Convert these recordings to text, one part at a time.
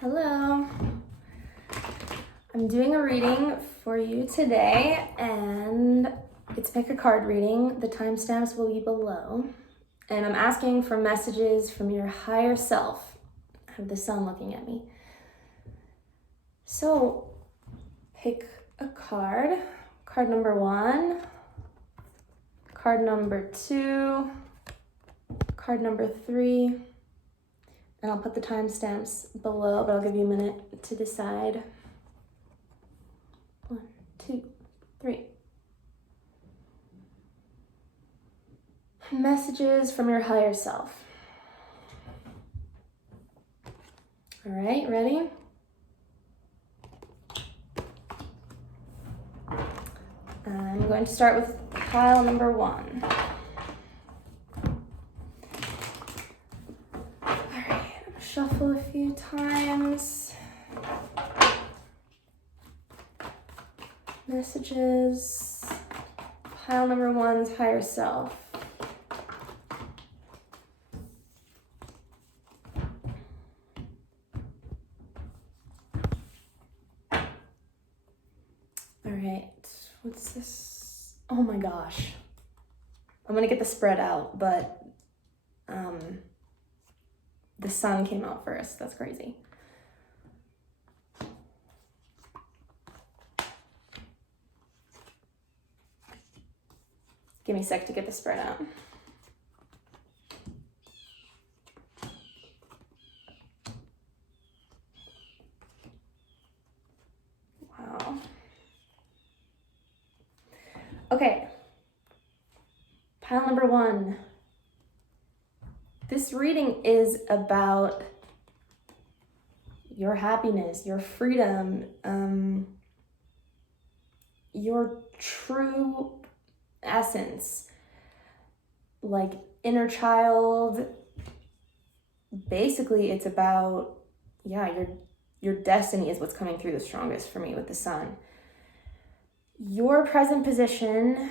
Hello. I'm doing a reading for you today, and it's pick a card reading. The timestamps will be below. And I'm asking for messages from your higher self. I have the sun looking at me. So, pick a card. Card number 1, card number 2, card number 3. And I'll put the timestamps below, but I'll give you a minute to decide. 1, 2, 3. Messages from your higher self. All right, ready? I'm going to start with pile number 1. Shuffle a few times. Messages. Pile number 1's higher self. All right, what's this? Oh my gosh. I'm gonna get the spread out, but the sun came out first. That's crazy. Give me a sec to get the spread out. Wow. Okay. Pile number 1. This reading is about your happiness, your freedom, your true essence, like inner child. Basically, it's about, your destiny is what's coming through the strongest for me with the sun. Your present position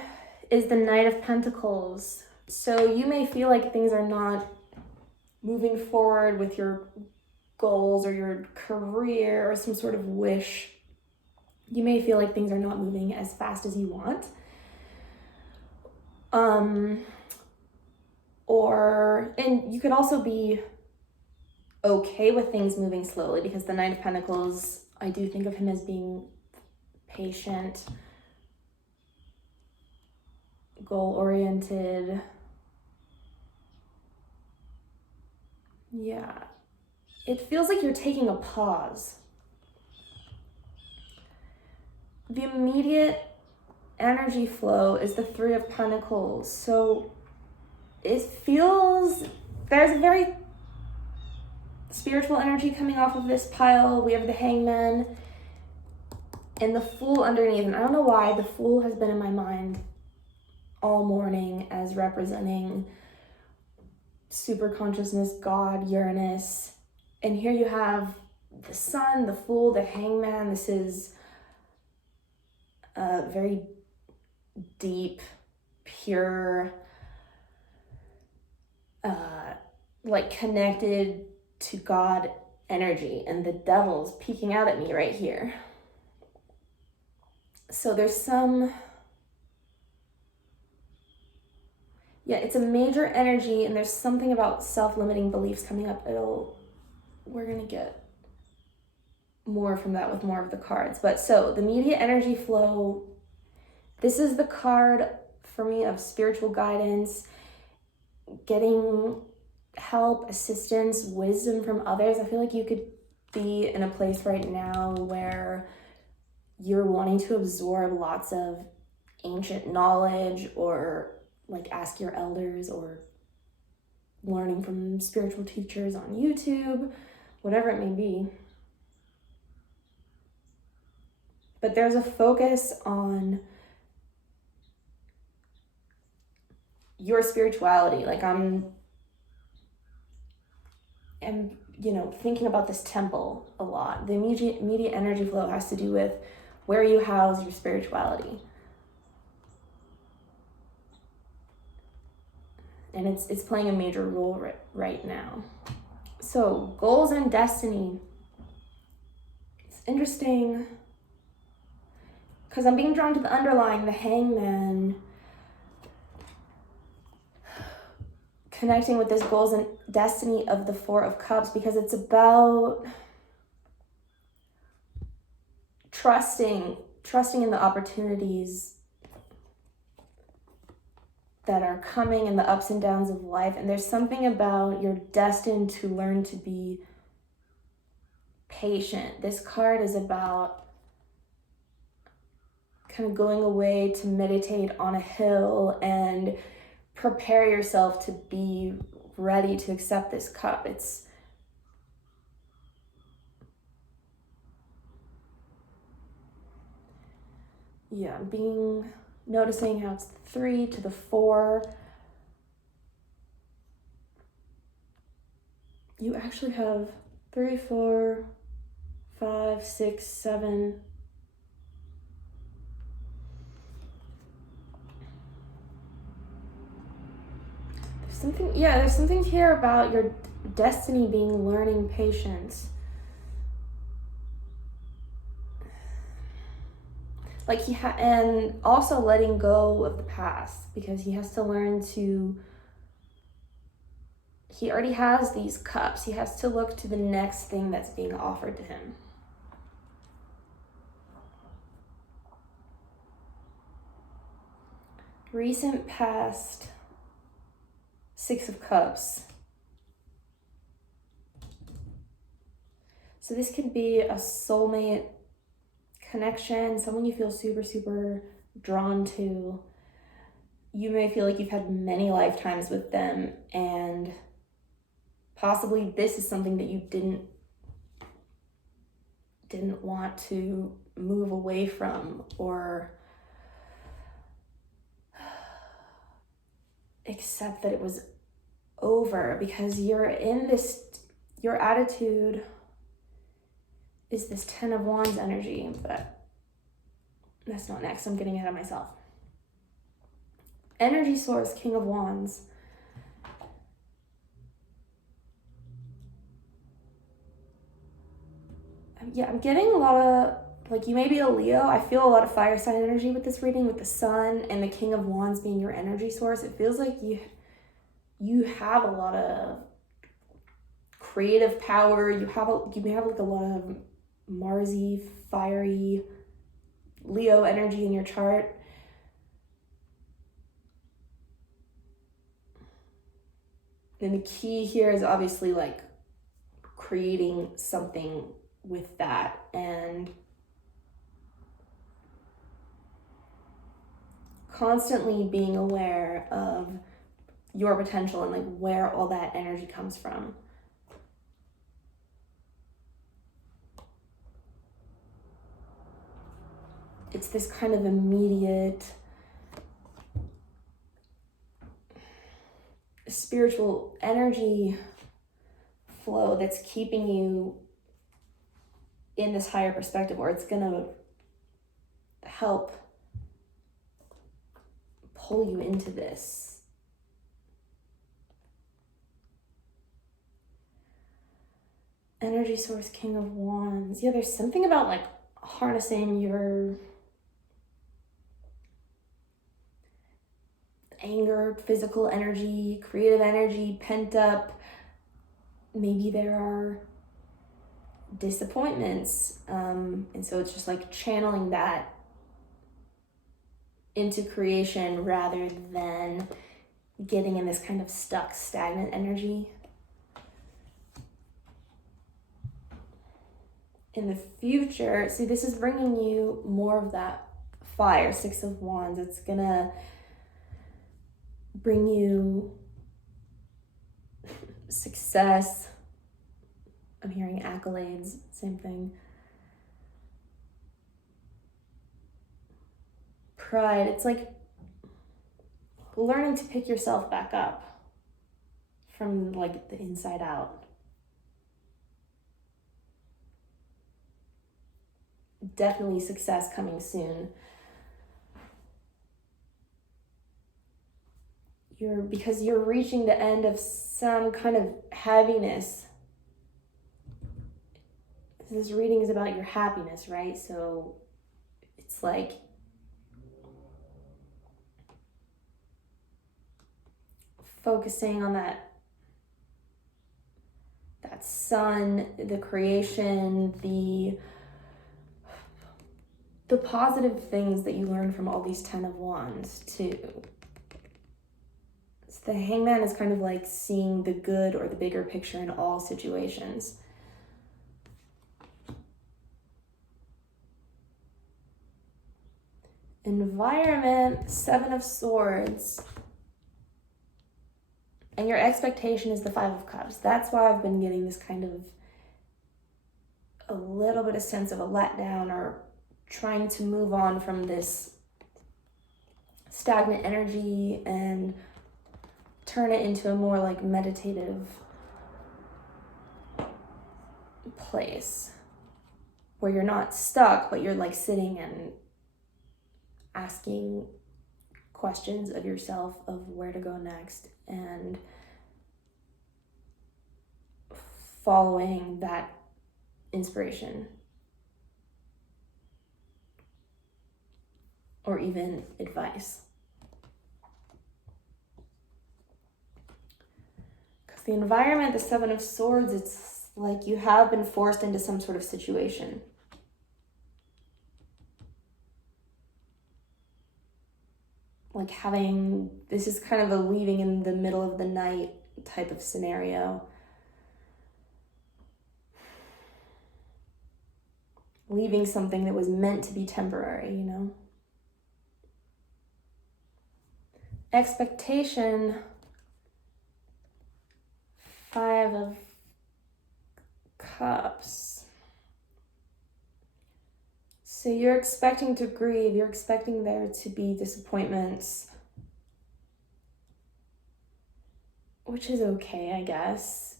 is the Knight of Pentacles. So you may feel like things are not moving forward with your goals or your career or some sort of wish. You may feel like things are not moving as fast as you want. And you could also be okay with things moving slowly, because the Knight of Pentacles, I do think of him as being patient, goal-oriented. Yeah, it feels like you're taking a pause. The immediate energy flow is the 3 of Pentacles. So it feels, there's a very spiritual energy coming off of this pile. We have the Hangman and the Fool underneath. And I don't know why the Fool has been in my mind all morning as representing super consciousness, God, Uranus. And here you have the Sun, the Fool, the Hangman. This is a very deep, pure, like connected to God energy, and the Devil's peeking out at me right here. So there's some, it's a major energy, and there's something about self-limiting beliefs coming up. We're gonna get more from that with more of the cards. But so the immediate energy flow, this is the card for me of spiritual guidance, getting help, assistance, wisdom from others. I feel like you could be in a place right now where you're wanting to absorb lots of ancient knowledge, or like ask your elders, or learning from spiritual teachers on YouTube, whatever it may be. But there's a focus on your spirituality. Like I'm thinking about this temple a lot. The immediate energy flow has to do with where you house your spirituality. And it's playing a major role right now. So goals and destiny. interesting because I'm being drawn to the underlying, the Hangman, connecting with this goals and destiny of the Four of Cups, because it's about trusting in the opportunities that are coming and the ups and downs of life. And there's something about you're destined to learn to be patient. This card is about kind of going away to meditate on a hill and prepare yourself to be ready to accept this cup. It's noticing how it's the 3 to the 4. You actually have 3, 4, 5, 6, 7. There's something here about your destiny being learning patience. Like and also letting go of the past, because he has to learn to, he already has these cups. He has to look to the next thing that's being offered to him. Recent past, 6 of Cups. So this could be a soulmate connection, someone you feel super, super drawn to. You may feel like you've had many lifetimes with them, and possibly this is something that you didn't want to move away from or accept that it was over, because you're in this, your attitude is this 10 of Wands energy, but that's not next. I'm getting ahead of myself. Energy source, King of Wands. Yeah, I'm getting a lot of, like, you may be a Leo. I feel a lot of fire sign energy with this reading, with the Sun and the King of Wands being your energy source. It feels like you have a lot of creative power. You may have like a lot of Marsy, fiery Leo energy in your chart. And the key here is obviously like creating something with that, and constantly being aware of your potential and like where all that energy comes from. It's this kind of immediate spiritual energy flow that's keeping you in this higher perspective, or it's gonna help pull you into this. Energy source, King of Wands. Yeah, there's something about like harnessing your anger, physical energy, creative energy, pent up. Maybe there are disappointments, and so it's just like channeling that into creation rather than getting in this kind of stuck, stagnant energy. In the future, see, this is bringing you more of that fire, 6 of Wands. It's gonna bring you success. I'm hearing accolades, same thing. Pride, it's like learning to pick yourself back up from like the inside out. Definitely success coming soon. Because you're reaching the end of some kind of heaviness. this reading is about your happiness, right? So it's like focusing on that sun, the creation, the positive things that you learn from all these 10 of Wands too. So the Hangman is kind of like seeing the good or the bigger picture in all situations. Environment, 7 of Swords. And your expectation is the 5 of Cups. That's why I've been getting this kind of a little bit of sense of a letdown or trying to move on from this stagnant energy and turn it into a more like meditative place where you're not stuck, but you're like sitting and asking questions of yourself of where to go next and following that inspiration or even advice. Because the environment, the 7 of Swords, it's like you have been forced into some sort of situation. Like this is kind of a leaving in the middle of the night type of scenario. Leaving something that was meant to be temporary, you know? Expectation, 5 of Cups. So you're expecting to grieve, you're expecting there to be disappointments, which is okay, I guess.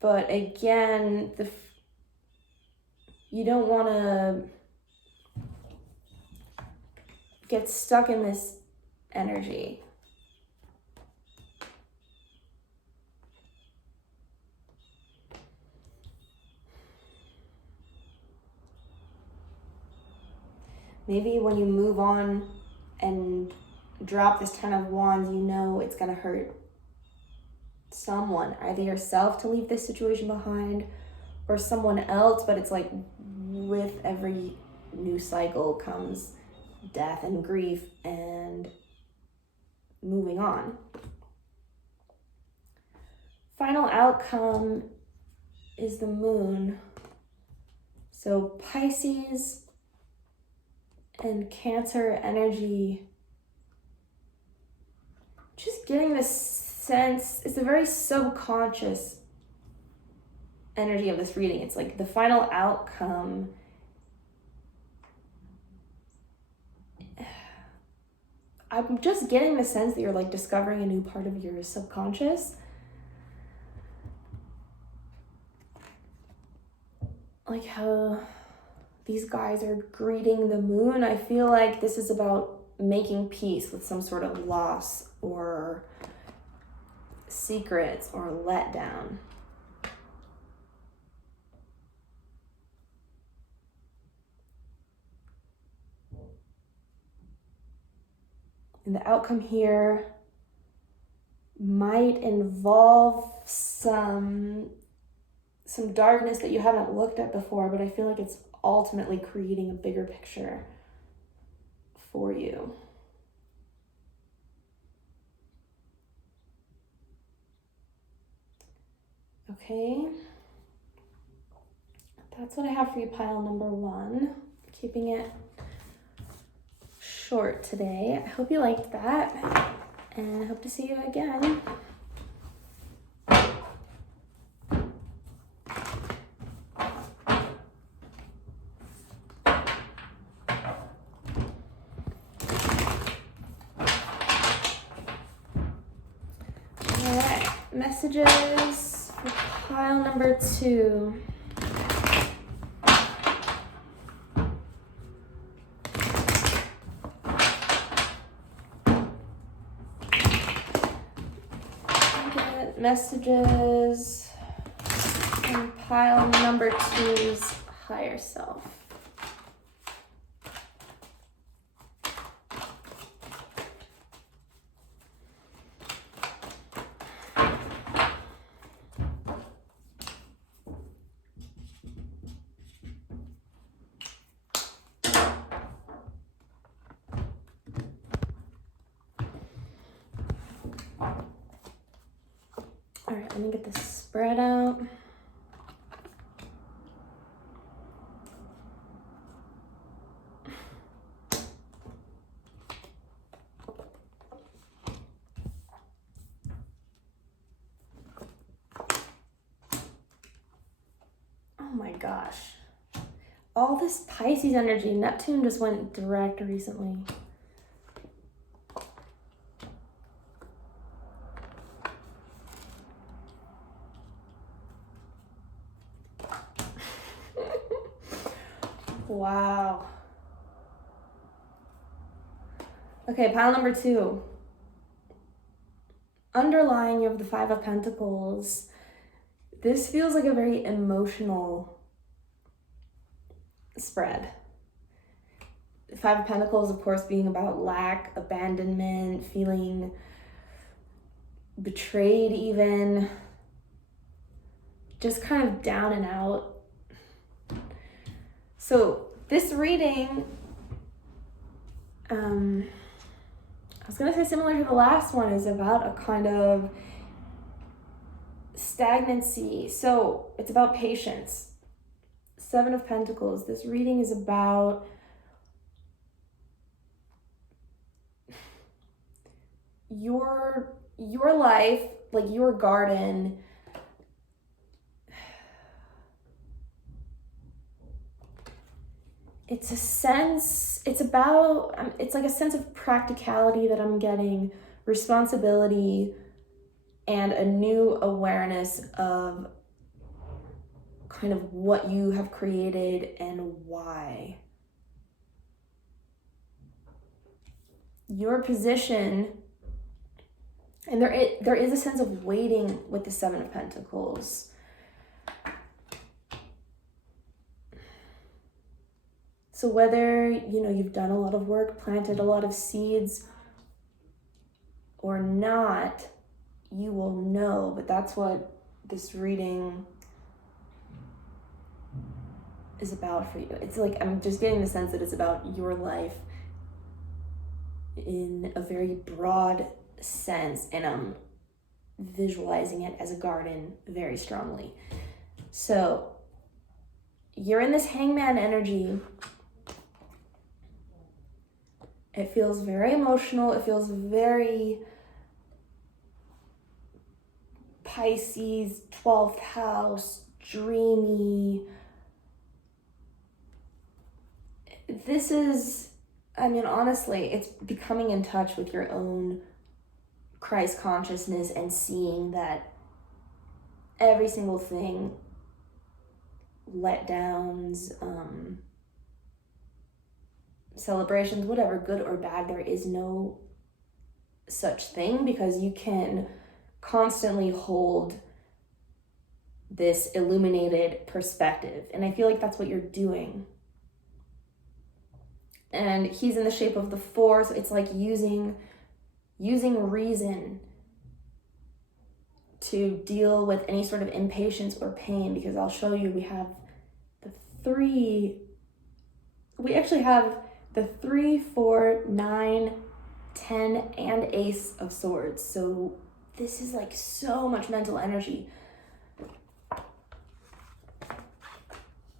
But again, you don't want to get stuck in this energy. Maybe when you move on and drop this 10 of Wands, you know it's going to hurt someone, either yourself to leave this situation behind or someone else, but it's like with every new cycle comes death and grief and moving on. Final outcome is the Moon. So Pisces and Cancer energy, just getting this sense, it's a very subconscious energy of this reading. It's like the final outcome. I'm just getting the sense that you're like discovering a new part of your subconscious. Like how these guys are greeting the Moon. I feel like this is about making peace with some sort of loss or secrets or letdown. And the outcome here might involve some darkness that you haven't looked at before, but I feel like it's ultimately creating a bigger picture for you. Okay. That's what I have for you, pile number 1. Keeping it short today. I hope you liked that, and I hope to see you again. Alright, messages for pile number 2. Messages and pile number 2's higher self. All right, let me get this spread out. Oh my gosh. All this Pisces energy. Neptune just went direct recently. Wow. Okay, pile number 2. Underlying, you have the 5 of Pentacles. This feels like a very emotional spread. The 5 of Pentacles, of course, being about lack, abandonment, feeling betrayed even, just kind of down and out. So this reading, I was gonna say similar to the last one, is about a kind of stagnancy. So it's about patience. 7 of Pentacles. This reading is about your life, like your garden. It's a sense, it's like a sense of practicality that I'm getting, responsibility, and a new awareness of kind of what you have created and why. Your position, and there is a sense of waiting with the 7 of Pentacles. So whether, you've done a lot of work, planted a lot of seeds or not, you will know. But that's what this reading is about for you. It's like, I'm just getting the sense that it's about your life in a very broad sense, and I'm visualizing it as a garden very strongly. So you're in this hangman energy. It feels very emotional. It feels very Pisces, 12th house, dreamy. This is, honestly, it's becoming in touch with your own Christ consciousness and seeing that every single thing, letdowns, celebrations, whatever, good or bad, there is no such thing, because you can constantly hold this illuminated perspective. And I feel like that's what you're doing. And he's in the shape of the 4, so it's like using reason to deal with any sort of impatience or pain, because I'll show you, we have the 3, we actually have the 3, 4, 9, 10, and Ace of Swords. So this is like so much mental energy.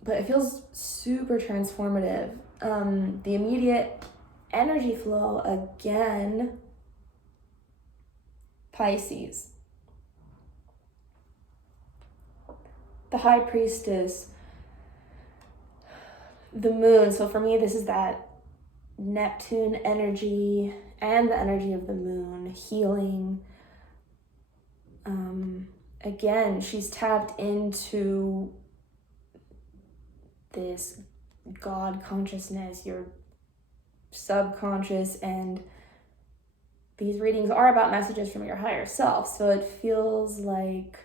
But it feels super transformative. The immediate energy flow, again, Pisces. The High Priestess, the Moon. So for me, this is that Neptune energy and the energy of the Moon, healing. Again, she's tapped into this God consciousness, your subconscious, and these readings are about messages from your higher self. So it feels like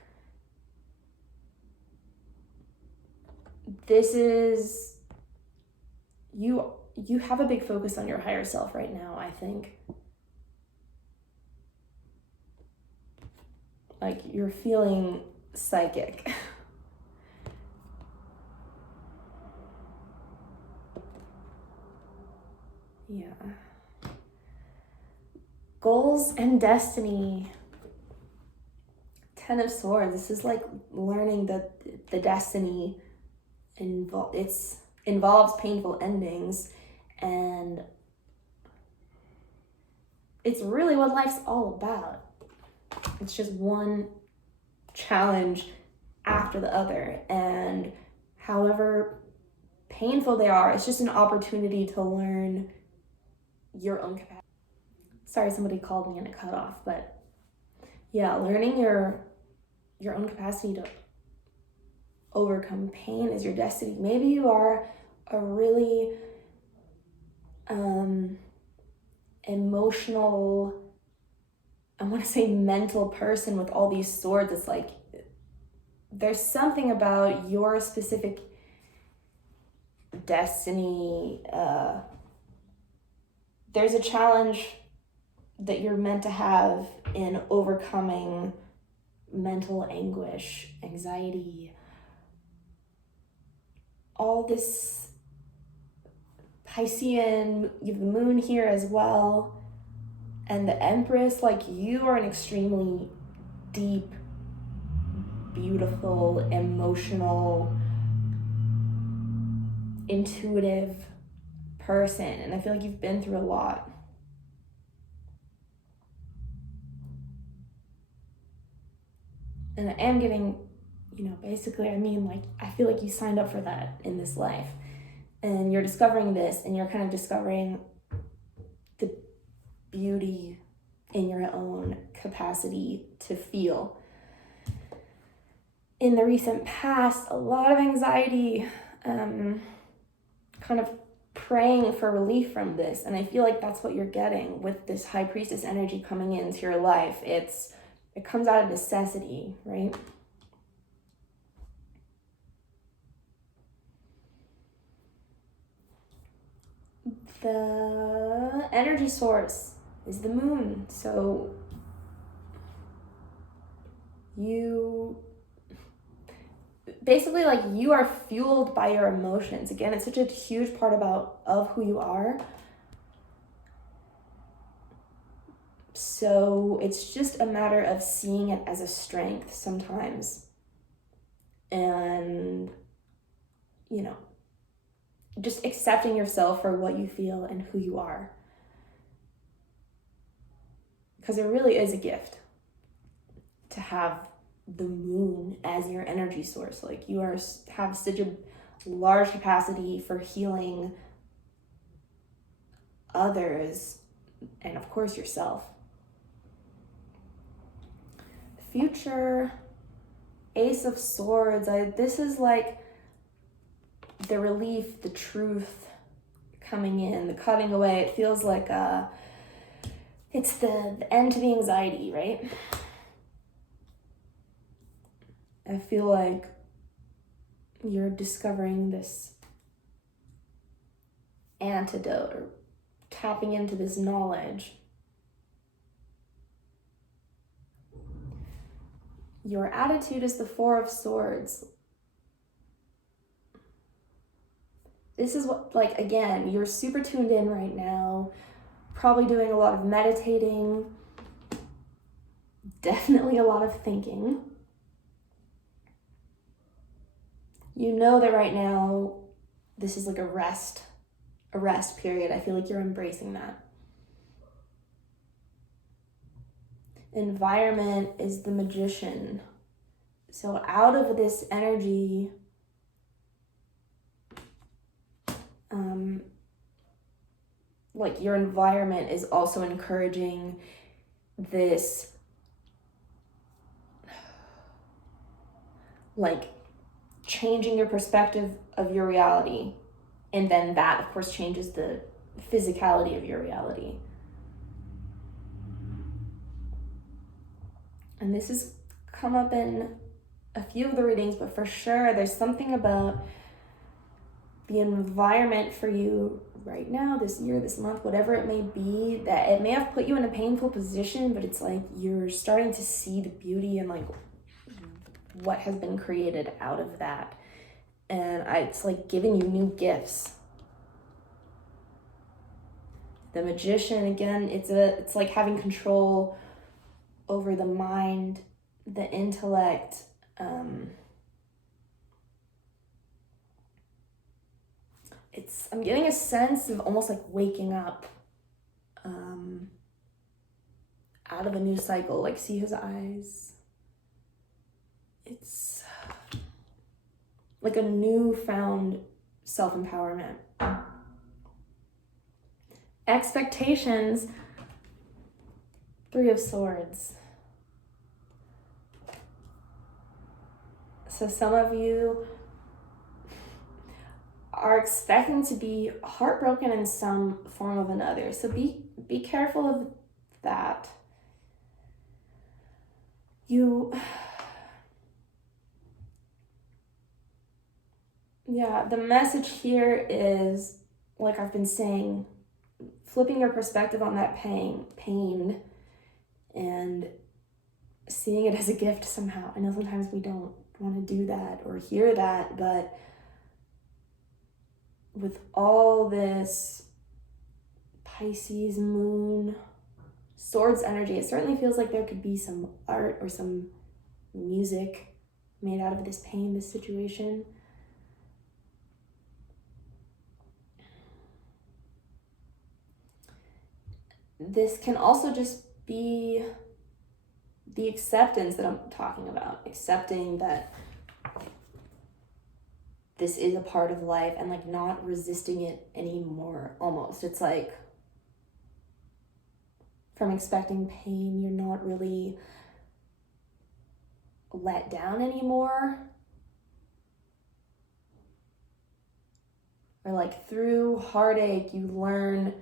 this is, you have a big focus on your higher self right now, I think. Like, you're feeling psychic. Yeah. Goals and destiny. 10 of Swords. This is like learning that the destiny involves painful endings, and it's really what life's all about. It's just one challenge after the other, and however painful they are, it's just an opportunity to learn your own capacity. Sorry, somebody called me and it cut off, but yeah, learning your own capacity to overcome pain is your destiny. Maybe you are a really emotional, I want to say mental person with all these swords. It's like there's something about your specific destiny. There's a challenge that you're meant to have in overcoming mental anguish, anxiety, all this Piscean, you have the moon here as well, and the Empress. Like, you are an extremely deep, beautiful, emotional, intuitive person, and I feel like you've been through a lot. And I am getting, basically, I feel like you signed up for that in this life. And you're discovering this, and you're kind of discovering the beauty in your own capacity to feel. In the recent past, a lot of anxiety, kind of praying for relief from this. And I feel like that's what you're getting with this High Priestess energy coming into your life. It comes out of necessity, right? The energy source is the moon. So you basically, like, you are fueled by your emotions. Again, it's such a huge part of who you are. So it's just a matter of seeing it as a strength sometimes. And, just accepting yourself for what you feel and who you are. Because it really is a gift to have the moon as your energy source. Like, you have such a large capacity for healing others and, of course, yourself. Future, Ace of Swords. This is like the relief, the truth coming in, the cutting away. It feels like it's the end to the anxiety, right? I feel like you're discovering this antidote, or tapping into this knowledge. Your attitude is the Four of Swords. This is what, again, you're super tuned in right now, probably doing a lot of meditating, definitely a lot of thinking. You know that right now, this is like a rest period. I feel like you're embracing that. Environment is the Magician. So out of this energy, your environment is also encouraging this, changing your perspective of your reality. And then that, of course, changes the physicality of your reality. And this has come up in a few of the readings, but for sure, there's something about the environment for you right now, this year, this month, whatever it may be, that it may have put you in a painful position, but it's like you're starting to see the beauty and like what has been created out of that. And it's like giving you new gifts. The Magician, again, it's like having control over the mind, the intellect, I'm getting a sense of almost like waking up out of a new cycle. Like, see his eyes. It's like a newfound self-empowerment. Expectations, 3 of Swords. So some of you are expecting to be heartbroken in some form of another. So be careful of that. The message here is, like I've been saying, flipping your perspective on that pain and seeing it as a gift somehow. I know sometimes we don't want to do that or hear that, but with all this Pisces moon, Swords energy, it certainly feels like there could be some art or some music made out of this pain, this situation. This can also just be the acceptance that I'm talking about, accepting that this is a part of life and like not resisting it anymore. Almost, it's like from expecting pain, you're not really let down anymore. Or like through heartache, you learn,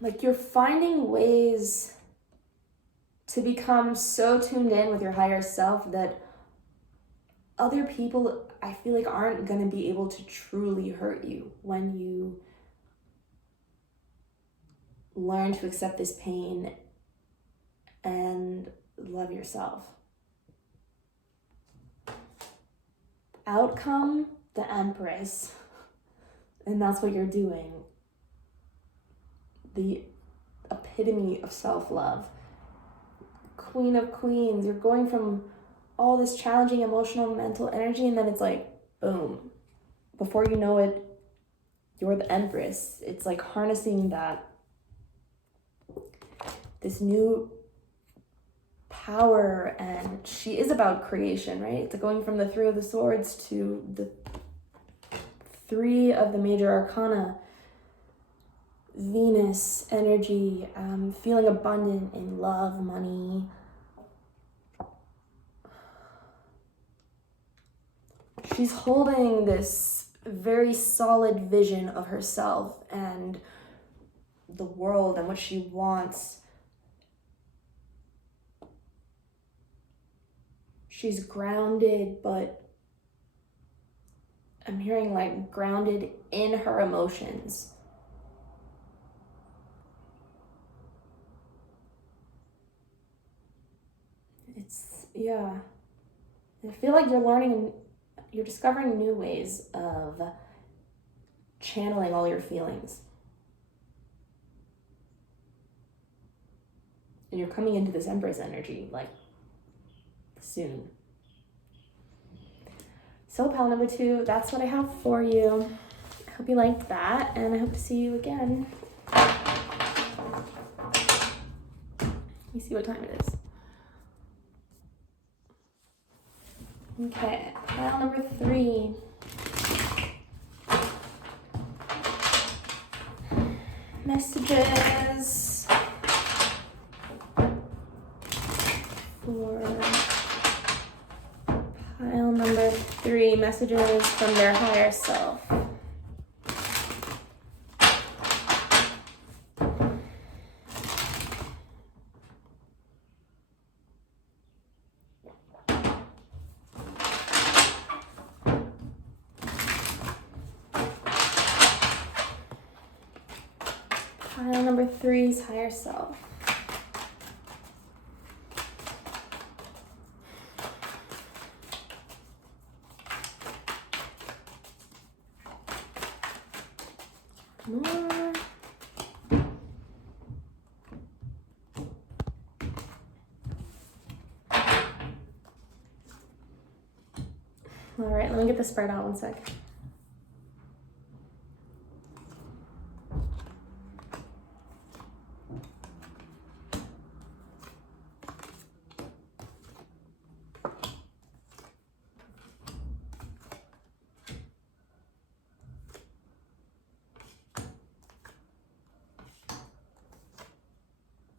like you're finding ways to become so tuned in with your higher self that other people, I feel like, aren't going to be able to truly hurt you when you learn to accept this pain and love yourself. Outcome, the Empress. And that's what you're doing. The epitome of self-love. Queen of Queens, you're going from all this challenging emotional, mental energy, and then it's like, boom. Before you know it, you're the Empress. It's like harnessing this new power, and she is about creation, right? It's going from the 3 of the Swords to the 3 of the major arcana. Venus energy, feeling abundant in love, money. She's holding this very solid vision of herself and the world and what she wants. She's grounded, but I'm hearing like grounded in her emotions. I feel like you're discovering new ways of channeling all your feelings. And you're coming into this Empress energy, like, soon. So, pile number 2, that's what I have for you. I hope you liked that, and I hope to see you again. Let me see what time it is. Okay, pile number 3. Messages for pile number 3. Messages from their higher self. Pile number 3 is higher self. More. All right, let me get the spread out 1 sec.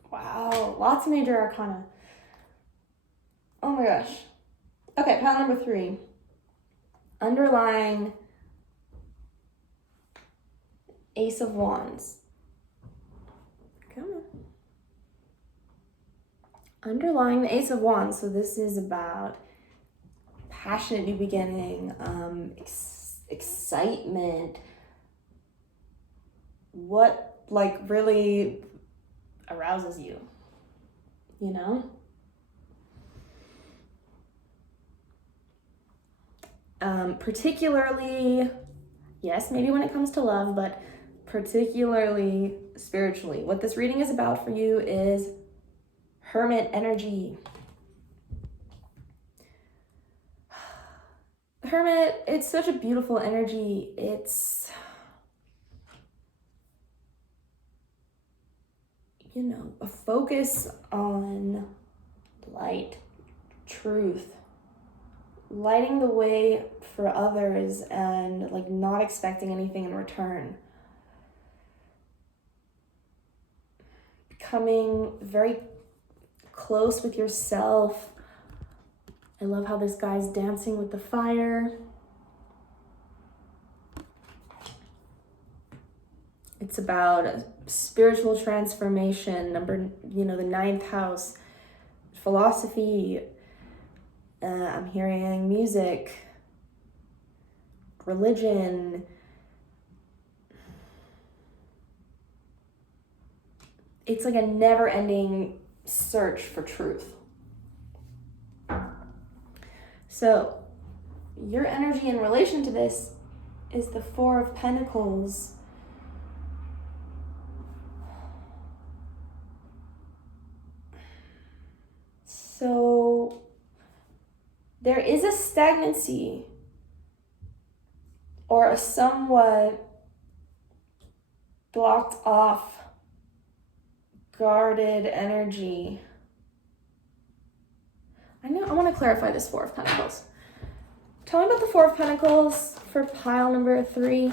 Wow, lots of major arcana. Oh my gosh. Okay, pile number 3. Underlying Ace of Wands. Come on. Underlying the Ace of Wands, so this is about passionate new beginning, excitement, what like really arouses you, you know? Particularly, yes, maybe when it comes to love, but particularly spiritually. What this reading is about for you is Hermit energy. Hermit, it's such a beautiful energy. It's, you know, a focus on light, truth, lighting the way for others and like not expecting anything in return. Becoming very close with yourself. I love how this guy's dancing with the fire. It's about a spiritual transformation, the 9th house, philosophy. I'm hearing music, religion. It's like a never-ending search for truth. So, your energy in relation to this is the 4 of Pentacles. So, there is a stagnancy or a somewhat blocked off, guarded energy. I want to clarify this 4 of Pentacles. Tell me about the 4 of Pentacles for pile number 3.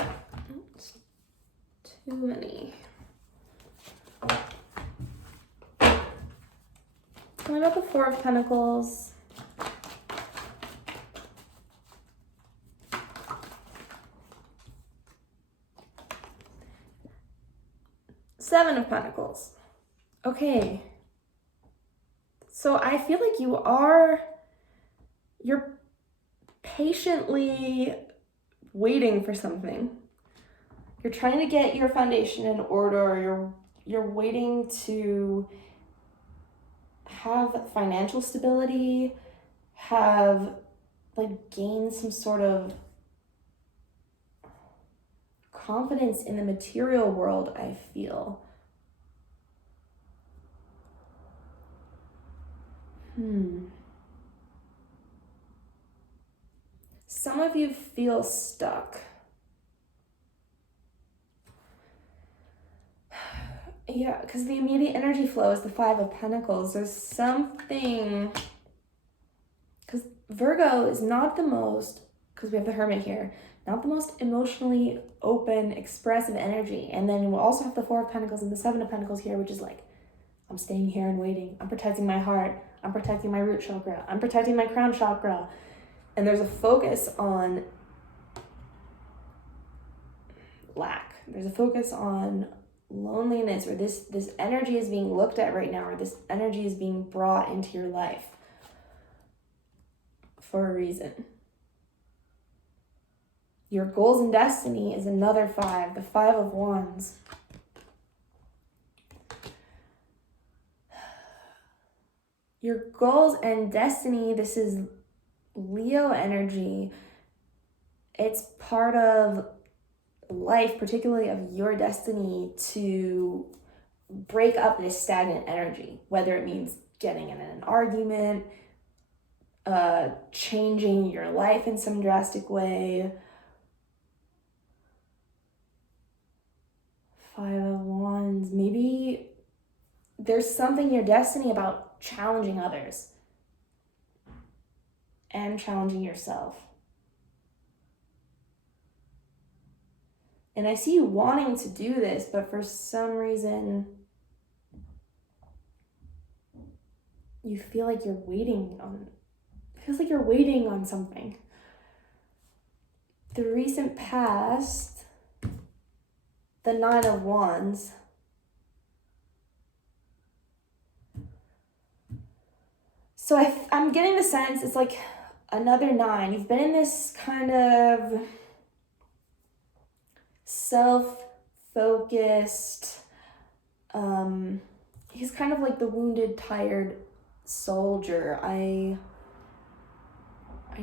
Oops, too many. Tell me about the 4 of Pentacles. Seven of Pentacles. Okay. So I feel like you're patiently waiting for something. You're trying to get your foundation in order. You're waiting to have financial stability, gain some sort of confidence in the material world, I feel. Some of you feel stuck. Yeah, because the immediate energy flow is the 5 of Pentacles. There's something, because Virgo is not the most, because we have the Hermit here, not the most emotionally open, expressive energy. And then we'll also have the 4 of Pentacles and the 7 of Pentacles here, which is like, I'm staying here and waiting. I'm protecting my heart. I'm protecting my root chakra. I'm protecting my crown chakra. And there's a focus on lack. There's a focus on loneliness, or this energy is being looked at right now, or this energy is being brought into your life for a reason. Your goals and destiny is another 5, the 5 of Wands. Your goals and destiny, this is Leo energy. It's part of life, particularly of your destiny, to break up this stagnant energy, whether it means getting in an argument, changing your life in some drastic way. 5 of Wands. Maybe there's something in your destiny about challenging others and challenging yourself. And I see you wanting to do this, but for some reason, you feel like you're waiting on, it feels like you're waiting on something. The recent past, the 9 of Wands. So I'm getting the sense it's like another 9. You've been in this kind of self-focused, he's kind of like the wounded, tired soldier. I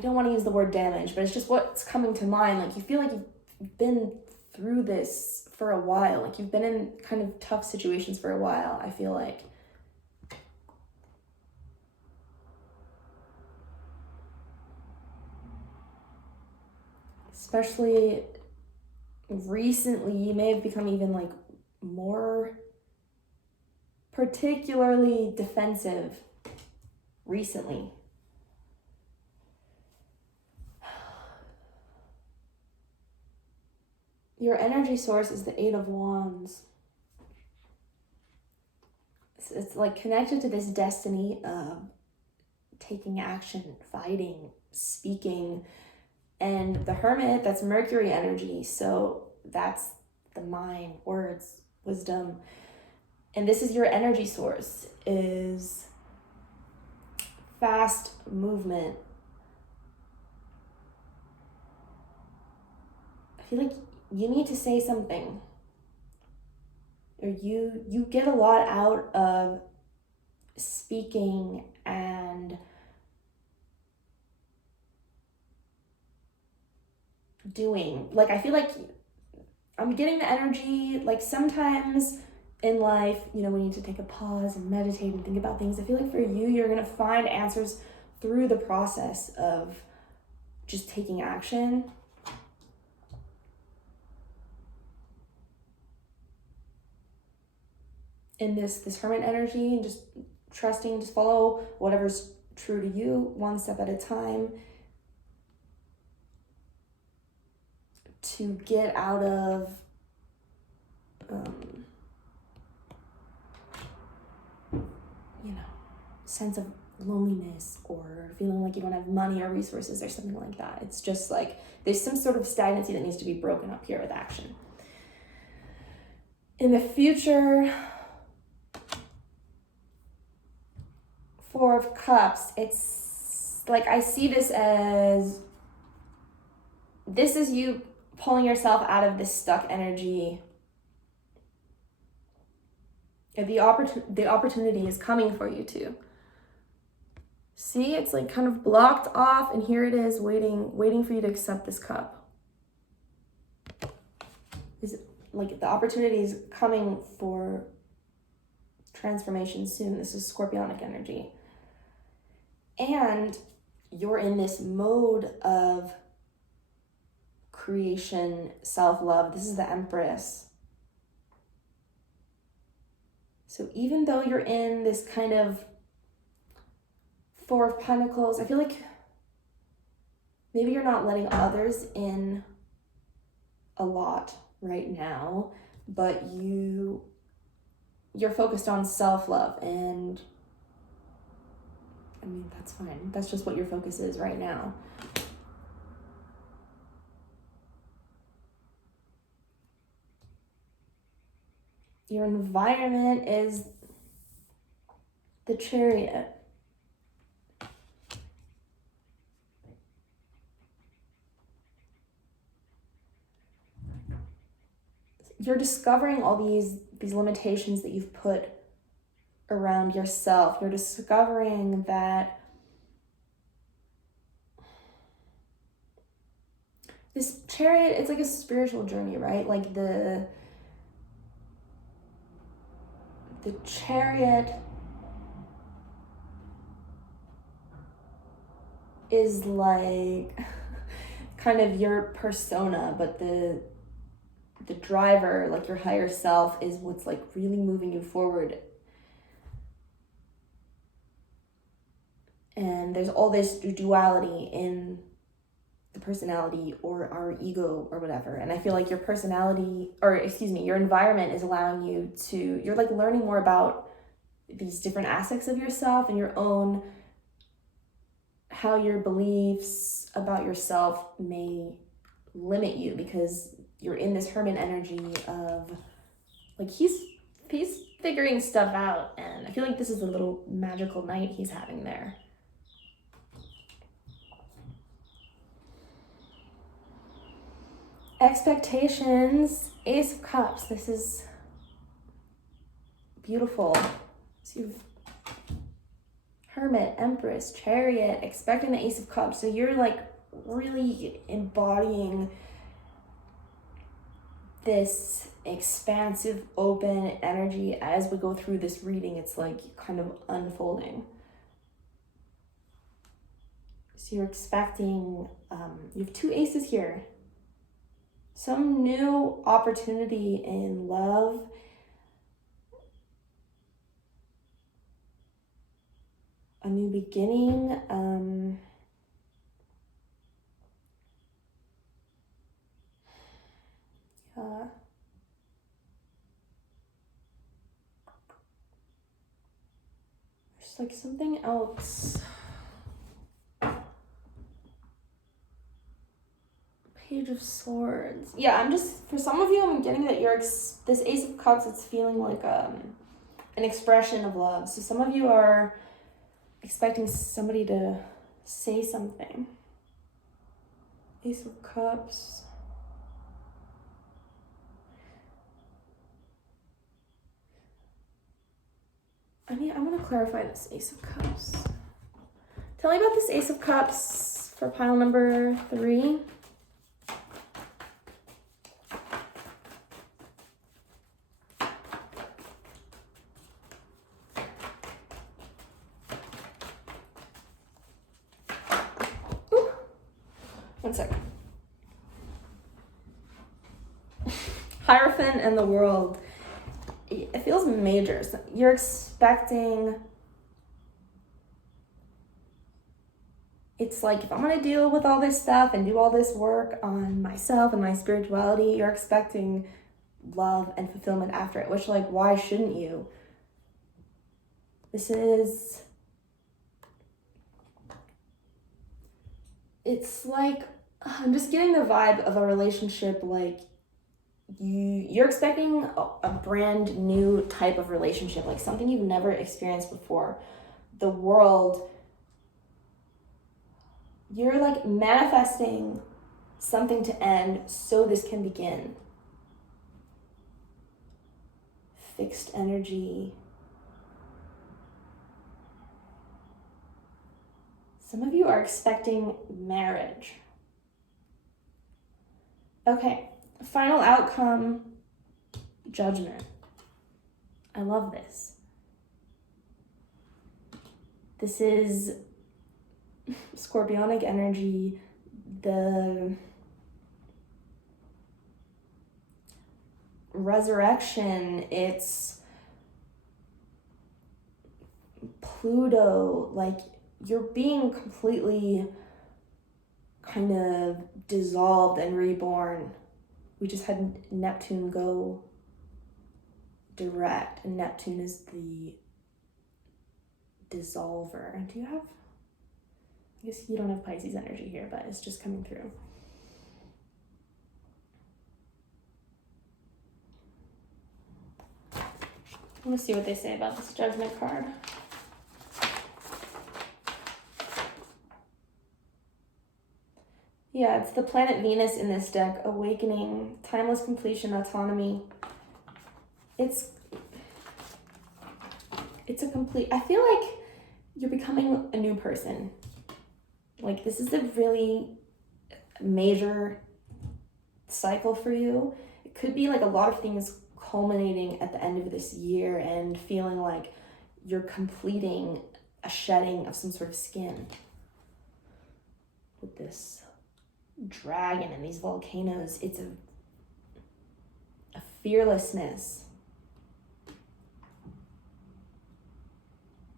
don't want to use the word damage, but it's just what's coming to mind. Like, you feel like you've been through this for a while. Like, you've been in kind of tough situations for a while, I feel like. Especially recently, you may have become even like more particularly defensive recently. Your energy source is the 8 of Wands. It's like connected to this destiny of taking action, fighting, speaking. And the Hermit, that's Mercury energy. So that's the mind, words, wisdom. And this is your energy source, is fast movement. I feel like you need to say something. Or you get a lot out of speaking and doing. Like, I feel like I'm getting the energy, like sometimes in life, you know, we need to take a pause and meditate and think about things. I feel like for you, you're going to find answers through the process of just taking action. In this Hermit energy, and just trusting, just follow whatever's true to you, one step at a time, to get out of sense of loneliness or feeling like you don't have money or resources or something like that. It's just like there's some sort of stagnancy that needs to be broken up here with action. In the future, 4 of Cups, it's like I see this is you pulling yourself out of this stuck energy. The opportunity is coming for you too. See, it's like kind of blocked off, and here it is waiting for you to accept this cup. Is like the opportunity is coming for transformation soon. This is Scorpionic energy. And you're in this mode of creation, self-love. This is the Empress. So even though you're in this kind of 4 of Pentacles, I feel like maybe you're not letting others in a lot right now, but you're focused on self-love, and I mean, that's fine. That's just what your focus is right now. Your environment is the Chariot. you're discovering all these limitations that you've put around yourself. You're discovering that this Chariot, it's like a spiritual journey, right? Like the Chariot is like kind of your persona, but the driver, like your higher self, is what's like really moving you forward. And there's all this duality in the personality or our ego or whatever. And I feel like your personality, or excuse me, your environment is allowing you to, you're like learning more about these different aspects of yourself and your own, how your beliefs about yourself may limit you, because you're in this hermit energy of like he's figuring stuff out, and I feel like this is a little magical night he's having there. Expectations, Ace of Cups. This is beautiful. So you've Hermit, Empress, Chariot, expecting the Ace of Cups. So you're like really embodying this expansive, open energy as we go through this reading. It's like kind of unfolding. So you're expecting, you have two aces here. Some new opportunity in love. A new beginning. There's like something else. Page of Swords. Yeah, I'm just, for some of you, I'm getting that this Ace of Cups, it's feeling like an expression of love. So some of you are expecting somebody to say something. Ace of Cups. I want to clarify this Ace of Cups. Tell me about this Ace of Cups for pile number 3. One second. Hierophant and the World. It feels major. So you're expecting, it's like, if I'm going to deal with all this stuff and do all this work on myself and my spirituality, you're expecting love and fulfillment after it, which, like, why shouldn't you? This is, it's like, I'm just getting the vibe of a relationship, like, you're expecting a brand new type of relationship, like something you've never experienced before. The world, you're like manifesting something to end so this can begin. Fixed energy. Some of you are expecting marriage. Okay. Final outcome, Judgment. I love this. This is Scorpionic energy, the resurrection, it's Pluto, like you're being completely kind of dissolved and reborn. We just had Neptune go direct, and Neptune is the dissolver. Do you have, I guess you don't have Pisces energy here, but it's just coming through. I want to see what they say about this Judgment card. Yeah, it's the planet Venus in this deck. Awakening, timeless completion, autonomy. it's a complete, I feel like you're becoming a new person. Like, this is a really major cycle for you. It could be like a lot of things culminating at the end of this year and feeling like you're completing a shedding of some sort of skin. With this dragon and these volcanoes, it's a fearlessness.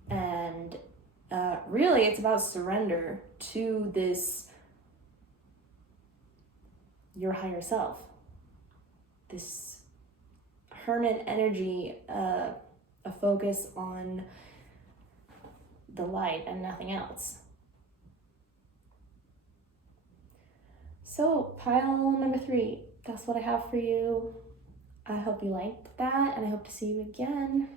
And really, it's about surrender to this, your higher self. This hermit energy, a focus on the light and nothing else. So, pile number 3, that's what I have for you. I hope you liked that, and I hope to see you again.